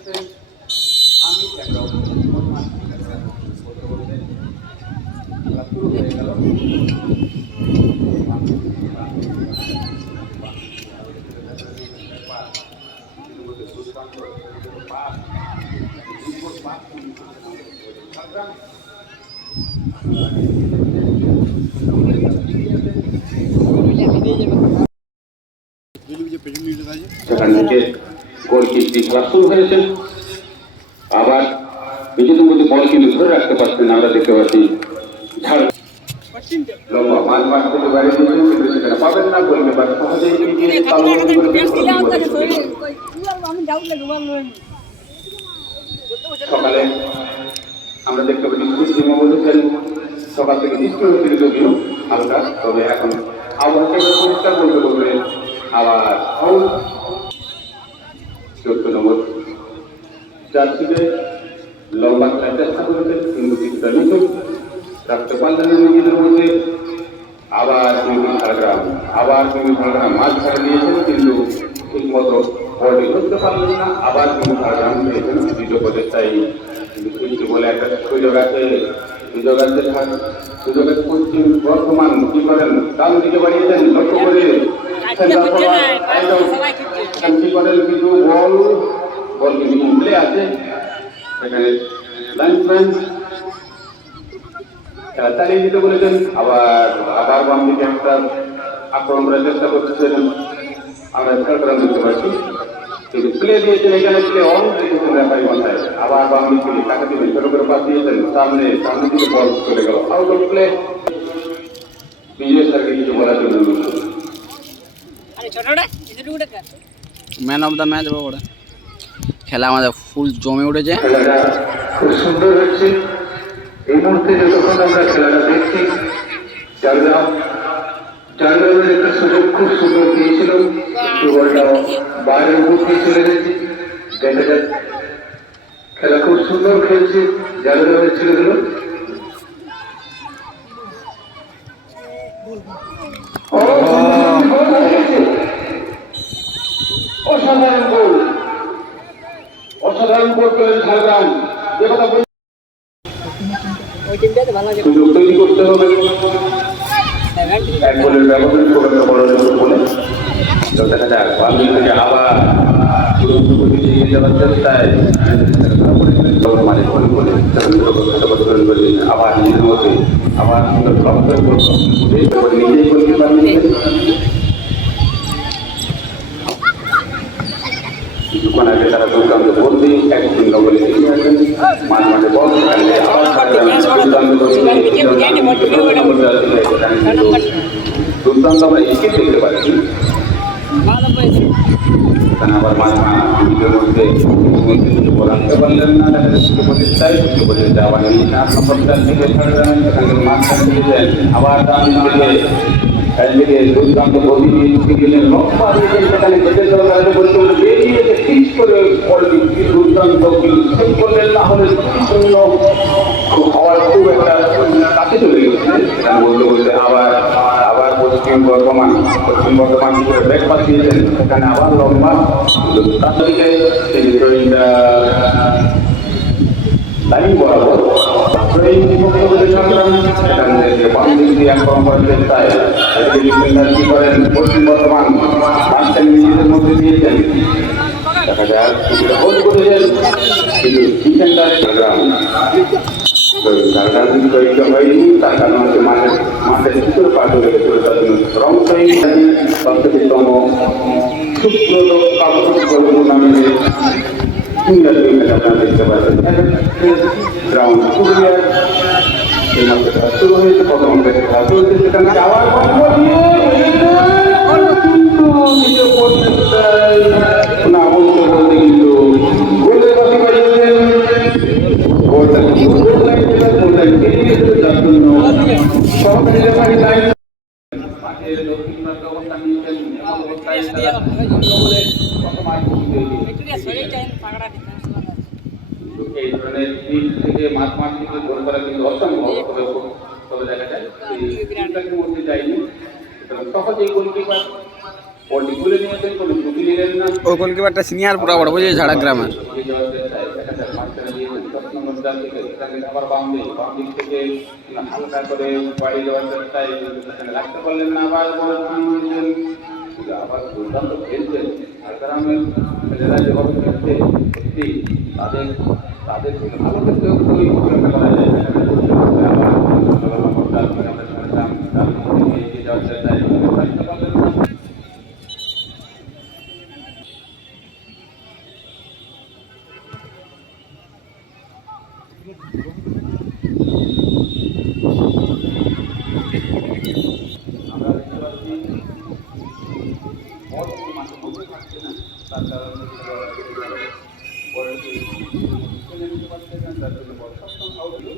আমি একটা শুরু হয়ে গেল সেখান থেকে গোলকিপার খেলা শুরু হয়েছে। আবার নিজেদের মধ্যে বল কিন্তু ধরে রাখতে পারছেন না, আমরা দেখতে পাচ্ছি লম্বা মাঝ থেকে বাড়ি দিয়েছেন কিন্তু সেখানে পাবেন না। গোলকিপার সহজেই সকালে আমরা দেখতে পাচ্ছি খুশিমা বলেছেন সকাল থেকে বৃষ্টি হচ্ছিল যদিও হালকা, তবে এখন আবহাওয়া পরিষ্কার বলতে বলবে আবার 14 নম্বর জার্সিতে লম্বা খেলার চেষ্টা করেছেন কিন্তু কিছুটা নিচু রাখতে পারলেন না নিজেদের মধ্যে। আবার কিন্তু ঝাড়গ্রাম মাছ ছাড়া দিয়েছেন কিন্তু ঠিক মতো বডি ধরতে পারলেন না। আবার কিন্তু ঝাড়গ্রাম পেয়েছেন দ্বিতীয় প্রচেষ্টায়, কিন্তু বলে একটা সুযোগ আছে পশ্চিম বর্ধমান কি করেন ডান দিকে বাড়িয়েছেন লক্ষ্য করে কি করেন কিন্তু বল কিন্তু প্লে আছে সেখানে লাইনম্যান খেলা চালিয়ে দিতে বলেছেন। আবার বাম দিকে একটা আক্রমণ করার চেষ্টা করতেছেন, আমরা ঝাড়গ্রাম দেখতে পাচ্ছি কিন্তু প্লে দিয়েছেন এখানে প্লে অন রেখেছেন রেফারি মাথায়। আবার বাম দিক থেকে টাকা দিবেন ছোট করে পাস দিয়েছেন সামনে দিকে বল চলে গেল আউট অফ প্লে। বিজয় স্যারকে কিছু বলার জন্য ম্যান অফ দ্য ম্যাচ বাবা, খেলা আমাদের ফুল জমে উঠেছে। খেলাটা খুব সুন্দর হচ্ছে এই মুহূর্তে যতক্ষণ আমরা খেলাটা দেখছি। ঝাড়গ্রামের একটা সুযোগ খুব সুন্দর পেয়েছিল, বলটা বাইরের উপর দিয়ে চলে গেছে। দেখা যাক খেলা খুব সুন্দর খেলছে ঝাড়গ্রামের ছেলেগুলো। অসাধারণ গোল করেন ঝাড়গ্রাম। সুযোগ তৈরি করতে হবে, এক গোলের ব্যবধান করে বড় বলে দেখা যাক বাংলাদেশ থেকে আবার এগিয়ে যাওয়ার চেষ্টায় আবার নিজের মধ্যে আবার নিজেই বলতে পারবেন। কিছুক্ষণ আগে তারা দুর্দান্ত গোল দিয়ে 1-0 বলে এগিয়ে আসেন। মাঝে বল দুর্দান্ত আমরা এগিয়ে দেখতে পাচ্ছি। আবার নিজের মধ্যে কিছু বলাতে পারলেন না, আবার আবার দুর্দান্ত গতি গেলেন সেখানে দুর্দান্ত করলেন না হলে হওয়ার খুব একটা কাছে চলে গেছে বলতে বলতে আবার পশ্চিম বর্ধমান ভিতরে ব্যাক পাস দিয়েছেন সেখানে আবার লম্বা তার দিকে লাইন বরাবর পশ্চিম বর্ধমান নিজেদের মধ্যে দিয়েছেন। দেখা যায় গোল করেছেন কিন্তু ডিফেন্ডার হয়নি, তার কারণ হচ্ছে মাঠের ভিতর পা চলে গেছে। রং সবচেয়েতম সুপ্রত টুর্নামেন্টে আপনারা দেখতে পাচ্ছেন গ্রাউন্ড পুরুলিয়ার এই মাসে শুরু হয়েছে। প্রথম খেলা চলছে সেখানে যাওয়ার কিন্তু না বলতে বলতে কিন্তু গোলের বাকি বাজিয়েছেন। গোলটা যার জন্য সরকারি রেফারি লাইন এই ধরনের দিক থেকে মাঠ থেকে গোল করা কিন্তু অসম্ভব, তবে দেখা যায় মধ্যে যায়নি সহজেই গোলকিপার বলটি খুলে নিয়েছেন, কোনো ঝুঁকি নিলেন না। ও গোলকিপারটা সিনিয়র পুরা বড় বুঝে ঝাড়গ্রামের। আবার বাম দিক থেকে হালকা করে বাড়ি দেওয়ার চেষ্টায় সেখানে রাখতে পারলেন না, আবার বলে থামিয়েছেন। আবার দুর্দান্ত খেলছেন ঝাড়গ্রামের ছেলেরা যেভাবে খেলছে, সত্যি তাদের তাদের ভালো ক্ষেত্রে অবশ্যই অপেক্ষা করা যায়। আবার এগিয়ে যাওয়ার চেষ্টায় রাখতে পারলেন না। আমরা দেখতে পাচ্ছি বল কিন্তু মাঠে ঢুকে থাকছে না, তার কারণে বলটি তুলে নিতে পারছে না, তার জন্য বল সবসময় আউট হলো।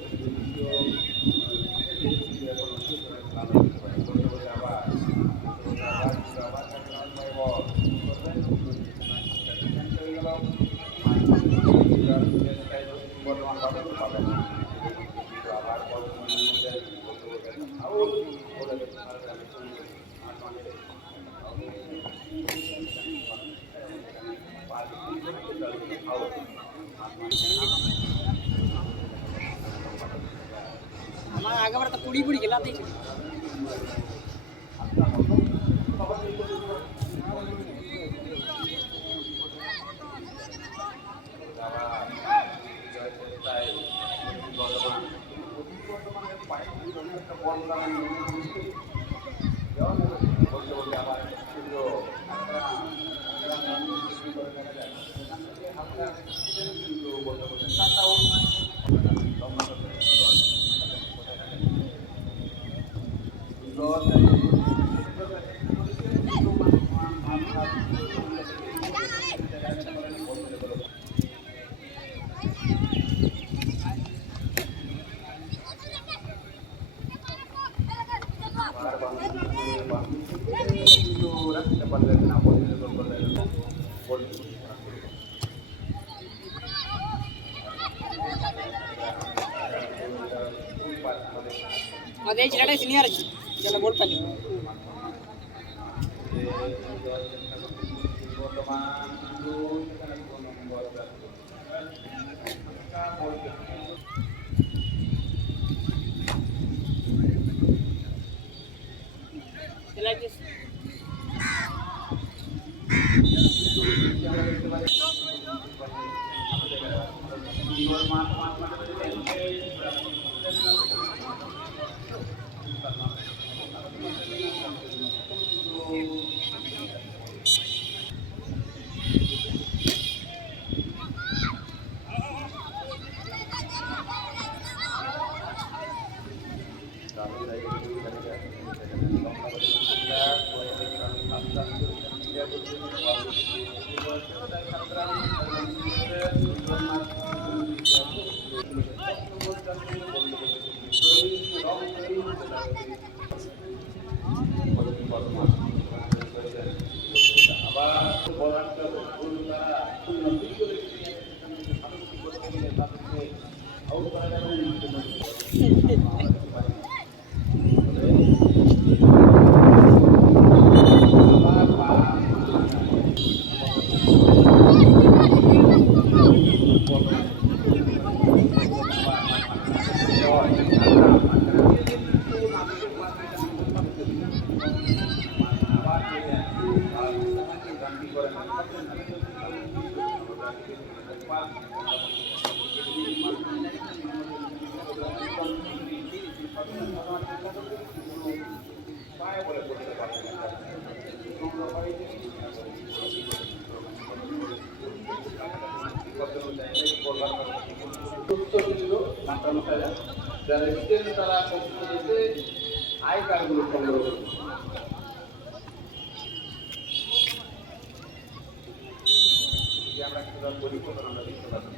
আমার আগেবার তো কুড়ি কুড়ি খেলা দিয়েছে। আমাদের এই ছেলেটাই সিনিয়র আছে, যেন বোর্ড পালি। যারা এসেছেন তারা এসে আই কার্ডগুলো সংগ্রহ করছে। আমরা কিছুটা পরিবর্তন আমরা দেখতে পাচ্ছি।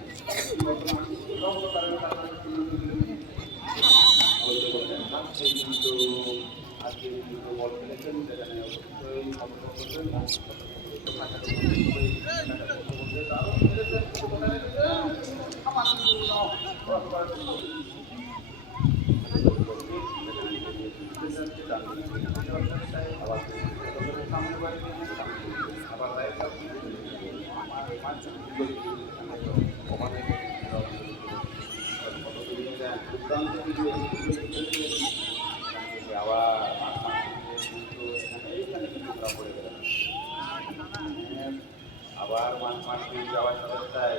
কিন্তু আজকে বল খেলেছেন, সেখানে অবশ্যই আবার মাঠে যাওয়ার অবস্থায়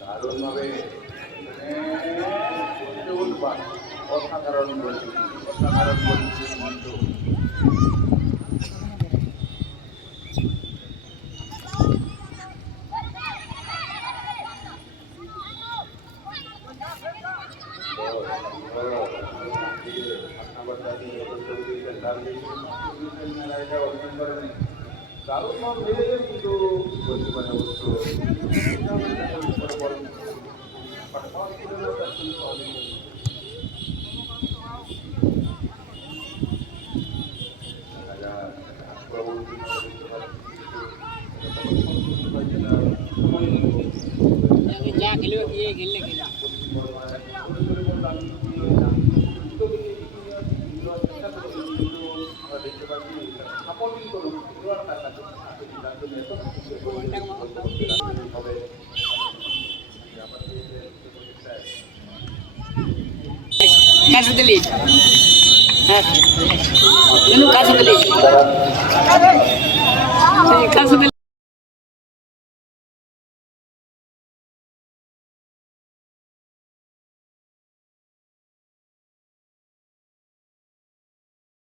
দারুণভাবে অসাধারণ পরিস্থিতি অসাধারণ পরিস্থিতির মধ্যে দারুণ সব মেরেছে কিন্তু বলতে পারে অবশ্য যা খেলবে গিয়ে খেললে খেলা কাছে দিলি হ্যাঁ কাছে দিলি কাছে দিলি